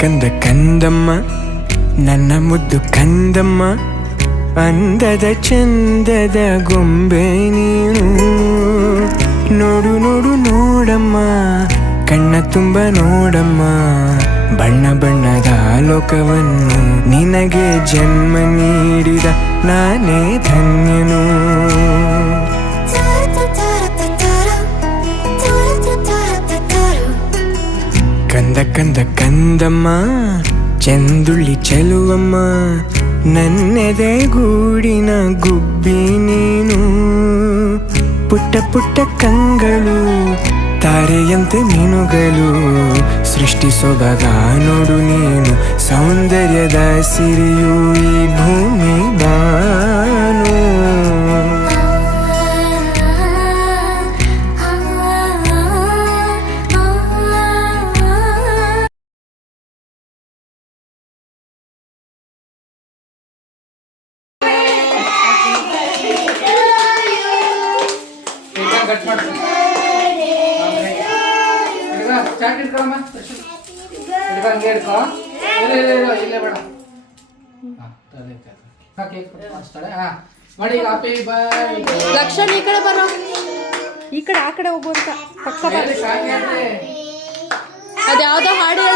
ಕಂದ ಕಂದಮ್ಮ ನನ್ನ ಮುದ್ದು ಕಂದಮ್ಮ, ಅಂದದ ಚಂದದ ಗೊಂಬೆ ನೀನು. ನೋಡು ನೋಡು ನೋಡಮ್ಮ, ಕಣ್ಣ ತುಂಬ ನೋಡಮ್ಮ, ಬಣ್ಣ ಬಣ್ಣದ ಲೋಕವನ್ನು ನಿನಗೆ ಜನ್ಮ ನೀಡಿದ ನಾನೇ ಧನ್ಯನು. ಕಂದ ಕಂದಮ್ಮ ಚಂದುಳ್ಳಿ ಚೆಲುವಮ್ಮ, ನನ್ನೆದೆ ಗೂಡಿನ ಗುಬ್ಬಿ ನೀನು. ಪುಟ್ಟ ಪುಟ್ಟ ಕಂಗಳು ತಾರೆಯಂತೆ ಮೀನುಗಳು, ಸೃಷ್ಟಿ ಸೊಬಗ ನೋಡು ನೀನು, ಸೌಂದರ್ಯದ ಸಿರಿಯು ಈ ಭೂಮಿ ಬಾನು. ಲಕ್ಷಣ ಈ ಕಡೆ ಬರೋ, ಈ ಕಡೆ ಆ ಕಡೆ ಹೋಗುವಂತ ಪಕ್ಕ ಅದ್ಯಾವ್ದೋ ಹಾಡು